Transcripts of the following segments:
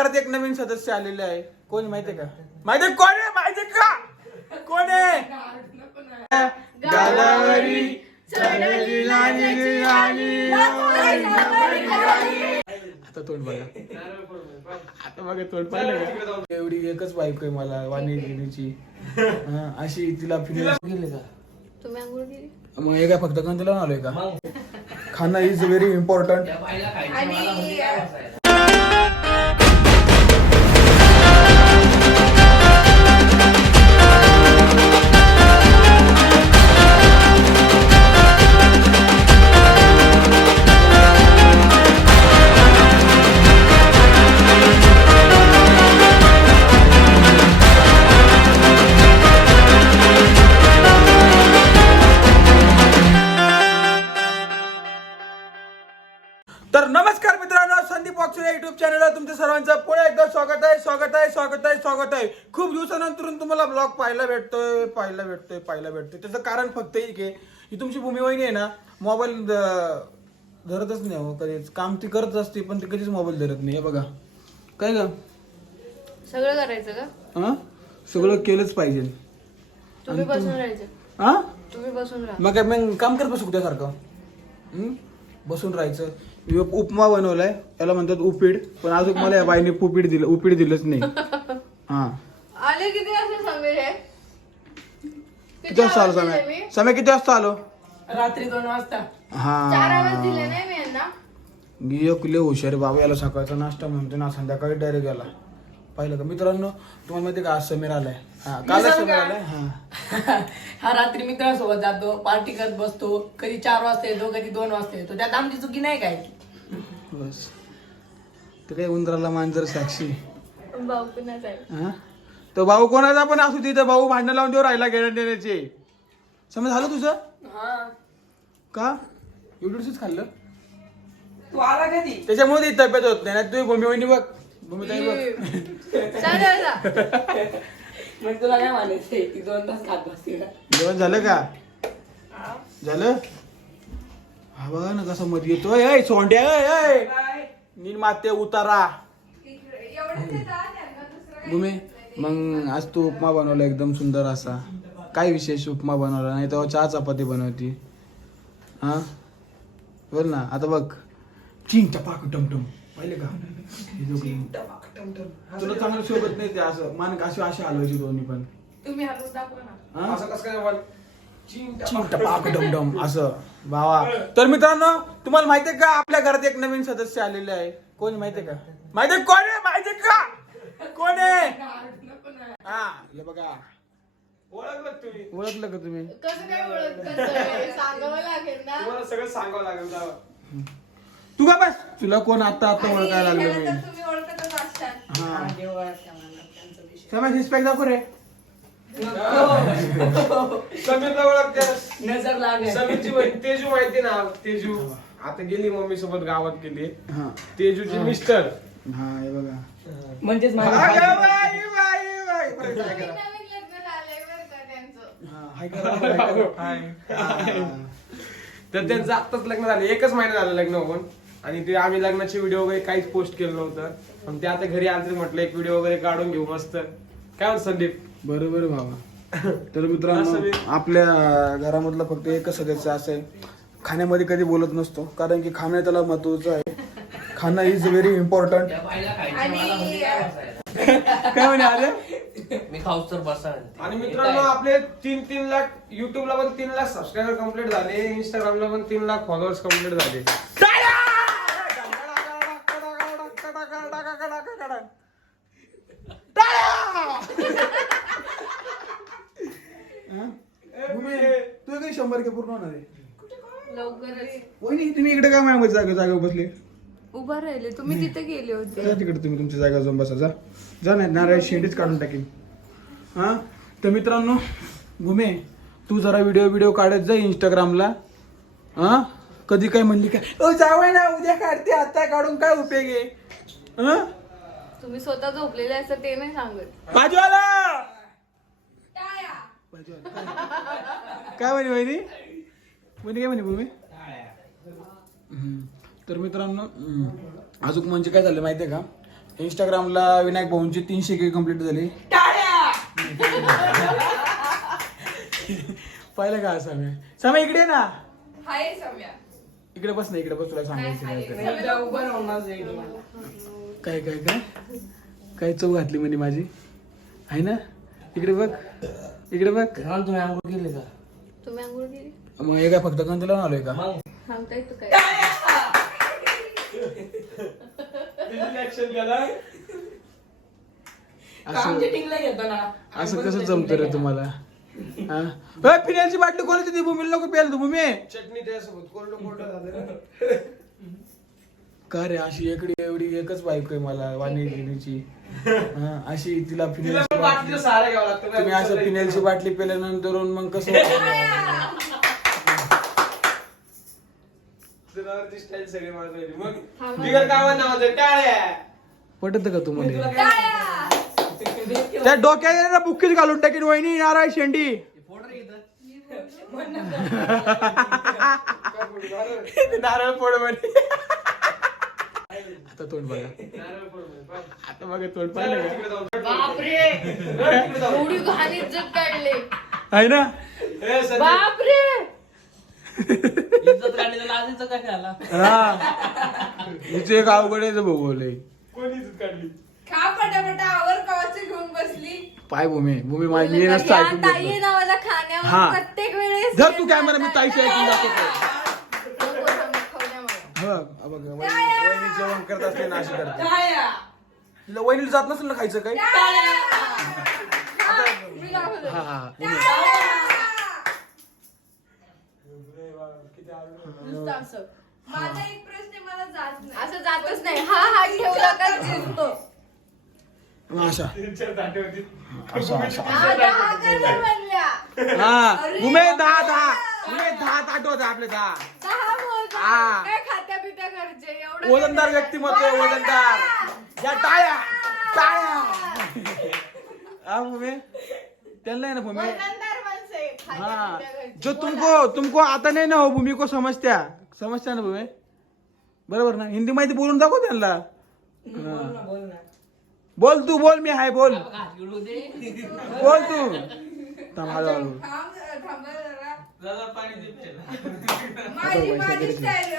घरात एक नवीन सदस्य आलेले आहे. कोण माहितीये का? माहितीये कोण आहे? माहितीये का? कोण आहे? गालावरी चढली लाली लाली. आता तोंड बघा. आता बघा तोंड पाहिलं का? एवढी एकच बायको आहे मला वाणी हा, अशी तिला फिरायला गेले का? तुम्ही आंघोळ केली? मग हे काय फक्त कंद लावून आलोय का? खाणं इज व्हेरी इम्पॉर्टंट आणि भेटतोय पाहायला भेटतोय. त्याचं कारण फक्त एक आहे ही तुमची भूमिवाहिनी आहे ना मोबाईल धरतच नाही हो कधीच. काम ती करत असते पण ती कधीच मोबाईल धरत नाही. हे बघा. काय ग? सगळं करायचं का हा? सगळं केलंच पाहिजे. तुम्ही बसून राहायचं. हा तुम्ही बसून राहा. मग काय मग काम करत बसू त्यासारखं? हं? बसून राहायचं. उपमा बनवलाय त्याला म्हणतात उपीड पण अजून मला या बाईने उपीड दिलं उपीड दिलंच नाही. हा. आले किती वाजता समीर हे किती वाजता आलो समय? समय किती वाजता आलो? रात्री दोन वाजता. चार आवाज हा नाही मी यांना. लय हुशार बाबा याला सकाळचा नाश्ता म्हणतो ना संध्याकाळी डायरेक्ट गेला पाहिलं का? मित्रांनो तुम्हाला माहिती का आज समीर आलाय. हा कालच समीर? आलाय? हा. हा रात्री मित्रांसोबत जातो पार्टी करत बसतो. कधी चार वाजता येतो कधी दोन वाजता येतो. त्यात आमची चुकी नाही काय? बस. ते काय उंदराला मांजर साक्षी? भाऊ पुन्हा जाईल हा? तो भाऊ कोणाचा पण असू तिथं भाऊ भांडण लावून देऊ राहिला घेण्या देण्याचे समज झालं तुझं? हा. का? एवढंच खाल्लं. तू आला कधी? त्याच्यामुळे ती तब्येत होत नाही ना तुझी भूमी वहिनी बघ. भूमिताई बघ. चालेल जा. मग तुला काय म्हणायचंय? ती दोन तास खात बसते का? जेवण झालं का? झालं? हा बघा ना कसं मध्ये येतोय. ऐ सोंड्या ऐ, माते उतारा. भूमी. मग आज तू उपमा बनवला एकदम सुंदर असा. काय विशेष उपमा बनवला? नाही तेव्हा चहा चपाती बनवती. हा? बोल ना आता बघ. चिंग टपाक टमटम पाहिले का. तुला चांगलं शोभत नाही ते असं. मान अशी अशी हलवायची दोन्ही पण. तुम्ही हलवून दाखवा ना. हा? असं कसं काय बोल? चिंग टपाक डमडम असं. भावा. तर मित्रांनो तुम्हाला माहितीये का आपल्या घरात एक नवीन सदस्य आलेले आहे? कोण माहितीये का? माहितीये कोण आहे? माहितीये का? कोण आहे? हा. हे बघा. ओळखलं तुम्ही. ओळखलं का तुम्ही? कसं काय ओळख करतोय? सांगावं लागेल ना? तुम्हाला सगळं सांगावं लागेल तेव्हा. तू का बस? तुला कोण आता आता ओळखायला आणि लागलं मी ह्याला तर तुम्ही ओळखतच असताल हा. रिस्पेक्ट दाखव रे. समीरला ओळखतेस नजर लागेल. समीरची बहीण तेजू माहिती ना? तेजू आता गेली मम्मी सोबत गावात गेली. हा. तेजूची मिस्टर हा हे बघा. म्हणजेच अगं बाई, बाई, बाई. परत नवीन काय करा? नवीन लग्न झालंय बरं का त्यांचं. हा, हाय करा, हाय करा. तर त्यांचं आत्ताच लग्न झालं. एकच महिना झालं लग्न होऊन. आणि ते आम्ही लग्नाचे व्हिडिओ वगैरे काहीच पोस्ट केलं नव्हतं. पण ते आता घरी आले म्हटलं एक व्हिडिओ वगैरे काढून घेऊ मस्त. काय म्हणत संदीप? बरोबर बाबा तर असं मित्रांनो बी- आपल्या आपल्या घरामधलं फक्त एकच सदस्य असं आहे खाण्यामध्ये कधी बोलत नसतो कारण की खाणं त्याला महत्वाचं आहे. खाणं इज व्हेरी इम्पॉर्टंट आणि काय म्हणे अरे मी खाऊस तर बसा आणि मित्रांनो आपले तीन तीन लाख युट्यूबला पण तीन लाख सबस्क्रायबर कंप्लीट झाले. इंस्टाग्रामला पण तीन लाख फॉलोअर्स कंप्लीट झाले. तू काही शंभर के पूर्ण होणार आहे. लवकरच. वहिनी तुम्ही इकडे काय माझ्या जागा जागेवर बसले? उभा राहिले. तुम्ही तिथे गेले होते. जा तिकडे तुम्ही तुमच्या जागा जाऊन बसा. जा. जा नाही नारळ शेंडीच काढून टाकेन. हा? तर मित्रांनो घुमे. तू जरा व्हिडिओ व्हिडिओ काढत जा इंस्टाग्रामला हा? कधी काय म्हणली काय? ओ जावं ना उद्या काढते. आता काढून काय उपयोग आहे? हा? तुम्ही स्वतः झोपलेले असं ते नाही सांगत. बाजूवाला काय म्हणे वहिनी? म्हणे काय म्हणे भूमी. तर मित्रांनो अजून म्हणजे काय झालं माहितीये का? इंस्टाग्रामला विनायक भाऊंची तीनशे के कंप्लीट झाली. पाहिलं का समय समय इकडे ना. हाय सम्या इकडे बस ना इकडे बस तुला सांगायचं नाही, काय. ते. काय काय काय? काय चव घातली म्हणे माझी? आहे ना? इकडे बघ. इकडे बघ. राहुल, तुम्ही आंघोळ केली का? तुम्ही आंघोळ केली? मग हे काय फक्त कंद लावून आलोय का? सांगता येतो काय? ऍक्शन केला काम असं असं कसं जमतं रे तुम्हाला? हा? ए, पिण्याची बाटली कोणाची ती भूमी नको प्यायला तू भूमी. चटणी त्यासोबत. कोरडं कोरडं झालं का रे अशी एकडे एवढी एकच बायको आहे मला वाणी हा, अशी तिला तुम्ही असं फिनेलची बाटली पेल्यानंतर मग कसं हा, पटत का तुम्हाला? त्या डोक्याला ना बुक्कीच घालून टाकीन वहिनी नारळ शेंडी. नारळ फोड म्हणे. आता तोंड बघा. आता बघा तोंड पाहिलं का? आहे ना? बापरे. हा. हिचं एक अवघड आहे भोगवलंय कोणी काढली? खा पटापटा आवर बसली पाय भूमी भूमी माझी मी नसतं ऐकून ताई घेतलं. नावाच्या हा. खाण्यावर प्रत्येक वेळेस धर तू कॅमेरा, मी ताईशी ऐकून दाखवतो. हा, हा बघ, वहिनी वहिनी जेवण करत असते ना अशी करते तिला वहिनीला जात नसेल ना खायचं काही? हा. हा हा. नुसतं. माझा एक प्रश्न मला जात नाही. असं जातच नाही. हा हा ठेवला का जिरतो असा हा, हा भूमे दहा दहा भूमे दहा ताट होते आपले दहा. हा. काय खात्या पित्या घरचे एवढं वजनदार व्यक्तिमत्व वजनदार या टाळ्या. टाळ्या. हा भूमे त्यांना आहे ना भूमे? हाँ. जो. तुमको तुमको आता नहीं ना हो भूमि को समजत्या. समजत्या ना भूमी? बरोबर ना? हिंदी माहिती बोलून दाखव त्यांना. बोल तू बोल मी हाय बोल. बोल तू. थांब. माझी माझी स्टाईल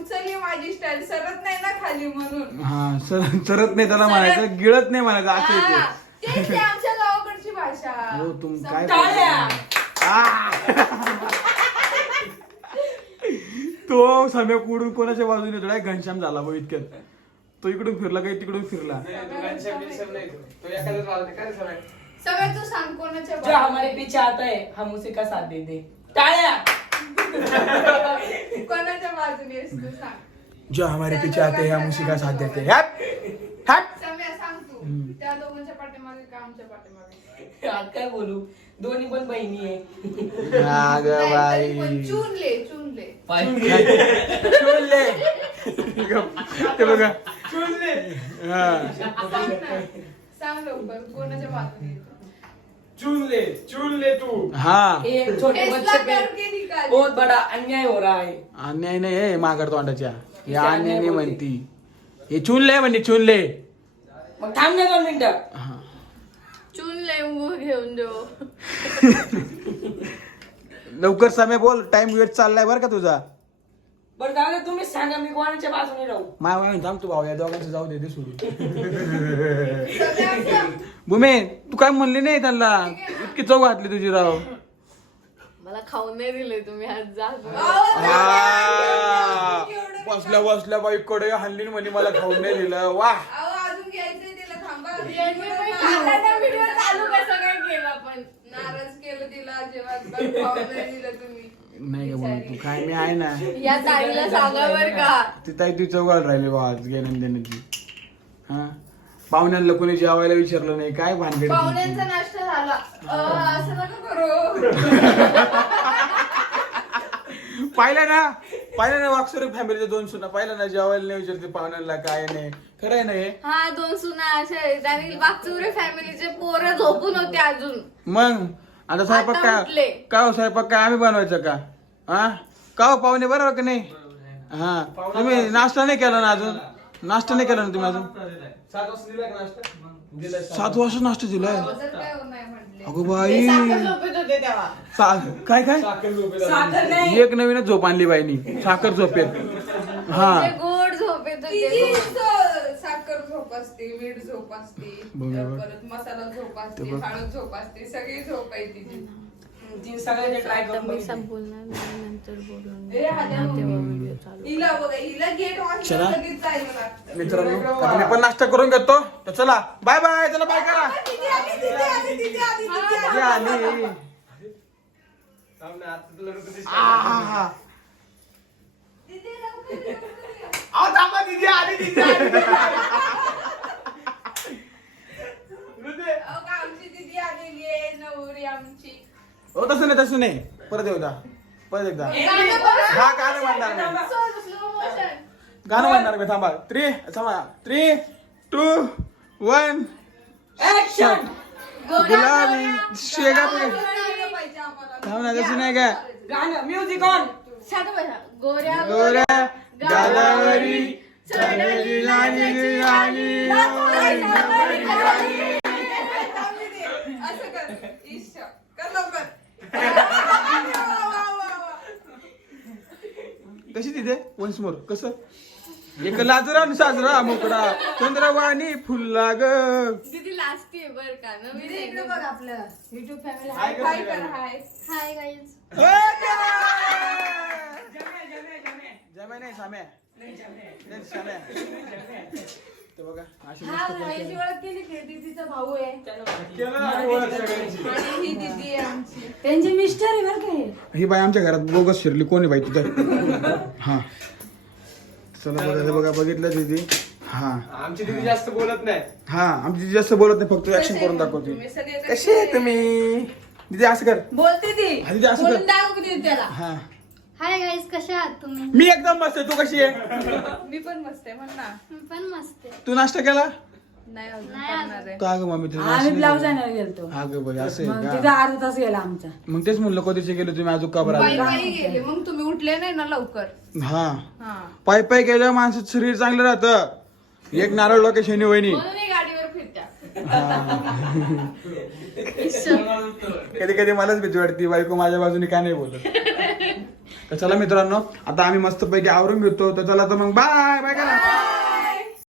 उचलली माझी स्टाईल सरत नाही ना खाली म्हणून. हा सर सरत नाही त्याला म्हणायचं गिळत नाही म्हणायचं असं हा, येते. तेच ते आमच्या गावाकडची भाषा. हो तुम काय टाळ्या. आ! तो समय कुडून कोणाच्या बाजूने डायरेक्ट घनश्याम झाला बघ इतक्यात. तो इकडून फिरला काही तिकडून फिरला? काय? सगळं तू सांग कोणाच्या जो? हमारे पीछे आता है हम उसी का साथ देते टाळ्या! कोणाच्या बाजूने आहेस तू सांग. जो हमारे पीछे आते हैं हम उसी का साथ देते हैं। हट! हट! सम्या सांग तू. हम्म. त्या दोघांच्या पाठीमागे का आमच्या पाठीमागे? आज काय बोलू? दोन्ही पण बहिणी आहे. अगं नाही, तरी बाई. पण चुनले. चुनले. चुनले. ते बघा. चुनले. हा. सांग ना सांग लवकर कोणाच्या बाजूने आहे तू? चुनले चुनले तू हा ये छोटे फेसला बच्चे पे करके निकाल. बहुत बड़ा अन्याय हो रहा है अन्याय नाही हे माघार तोंडाच्या हे अन्याय नाही म्हणती हे चुनले म्हणजे चुनले मग थांब ना दोन मिनिटं हा. चुनले मुंह घेऊन देऊ लवकर समय बोल टाइम वेट चाललाय बरं का तुझा बरं दादा तुम्ही सांगा मी कोणाच्या बाजूने राहू? माय माय थांब तू भाऊ या दोघांचं जाऊ दे ते सोडून. भूमे तू काय म्हणली नाही त्यांना? इतकी चव घातली तुझी राव. मला खाऊन नाही दिले तुम्ही आज जा आ, बसल्या बसल्या बाईकडे हल्ली म्हणे मला खाऊन नाही दिलं. वा. अजून घ्यायचंय तिला थांबा. व्हिडिओ चालू कसं काय केला पण नाराज केलं तिला जेव्हा खाऊन नाही दिलं तुम्ही. नाही का म्हणून तू काय? मी आहे ना. या ताईला सांगा बर का. ती ताई ती चौघात राहिली बा आज घेणं देण्याची हा? पाहुण्यांना कोणी जेवायला विचारलं नाही काय भानगड पाहुण्यांचा नाश्ता झाला. अं, असं नका करू. पाहिलं ना? पाहिलं ना वाक्सर फॅमिलीचे दोन सुना? पाहिलं ना जेवायला नाही विचारते पाहुण्यांना काय नाही? खरं आहे ना हे? हा दोन सुना अशा आहेत. आणि बागचुरे फॅमिलीचे पोरं झोपून होते अजून. मग? आता स्वयंपाक काय. का हो स्वयंपाक काय? आम्ही बनवायचं का? हा का हो पाहुणे बरोबर का नाही? हा. तुम्ही नाश्ता नाही केला ना अजून? नाश्ता नाही केला ना तुम्ही अजून? सात का नाश्ता? दिलाय अगो बाई. झोपेत काय काय? साखर झोपेत आली. साखर नाही. एक नवीनच झोप आणली बाईनी. साखर झोपेत. हा. गोड झोप येत साखर झोप असते मीठ झोप असते बरोबर. परत मसाला झोप असते बघ. हळद झोप असते सगळी झोप आहे तिची सगळ्याचे ट्राय आता करून मी बघितले. सब बोलणार नाही नंतर बोलून ए, हाल्या तेव्हा मम्मी. व्हिडिओ चालू हिला बघा हिला गेट वाजलं चला. लगेच जायला लागतं मित्रांनो आता मी पण नाश्ता करून घेतो तर चला बाय बाय चला बाय करा दीदी आली, दीदी आली, दीदी आली, दीदी आली. हे आली थांब ना, आता तुला दिसतं. लवकर लवकर. अहो, थांबा, दीदी आली, दीदी आली. ऋतू, अहो, का आमची दीदी आलेली आहे नवरी आमची. हो तसं नाही तसं नाही. परत एकदा परत एकदा. हा गाणं म्हणणार मी. गाणं म्हणणार मी थांबा. थ्री थांबा. Three two one Action! गुलाबी शेगा पे. थांब ना तसं नाही काय? गाणं म्युझिक ऑन शांत बसा गोऱ्या गोऱ्या गालावरी चढली लागली लागली असं कर ईश कर लवकर वा, वा, वा, वा. कशी तिथे वन्स मोर कसं एक लाजरा न साजरा मोकळा. चंद्रवाणी फुलला ग दीदी लास्ट आहे बर का? नवीन दीदी इकडे बघ आपलं. युट्यूब फॅमिली हाय कर हाय. कर हाय हाय गाईज नाही बघा अशी हा मस्त ह्याची बोलते. ओळख केली की दीदीचा भाऊ आहे. केलं ना ओळख सगळ्यांची. आणि ही दीदी आहे आमची. त्यांचे मिस्टर आहे बरं का हे? ही बाई आमच्या घरात बोगस शिरली. कोणी बाई तिथं हा. चला बघा हे बघा बघितलं दीदी. हा. आमची दीदी जास्त बोलत नाही. हा आमची दीदी जास्त बोलत नाही फक्त ऍक्शन करून दाखवते. कशी आहे तुम्ही? दीदी असं कर. बोलते ती. हा, दीदी असं बोलून कर. दाखव दीदी त्याला. हा. हाय गाईज कशा आहात तुम्ही? मी एकदम मस्त आहे तू कशी आहे? मी पण मस्त आहे म्हण ना. मी पण मस्त आहे. तू नाश्ता केला? नाही अजून नाही करणार आहे. का ग आम्ही ब्लाऊज आणायला गेलतो. बाई असं मग आहे तिथं का अर्धा तास गेला आमचा. मग तेच म्हणलं कधीचे गेलो तुम्ही? अजून का बरं बाई आले? बाई गेले. मग तुम्ही उठले नाही ना लवकर. हा. हा. पाय पाय गेल्या माणसाचं शरीर चांगलं राहतं. एक नारळ लोक शनी वहिनी. म्हणून हे गाडीवर फिरत्या. कधी कधी मलाच भीती वाटते बायको माझ्या बाजूने का नाही बोलत? तर चला मित्रांनो आता आम्ही मस्तपैकी आवरून घेतो. तर चला तर मग बाय बाय करा.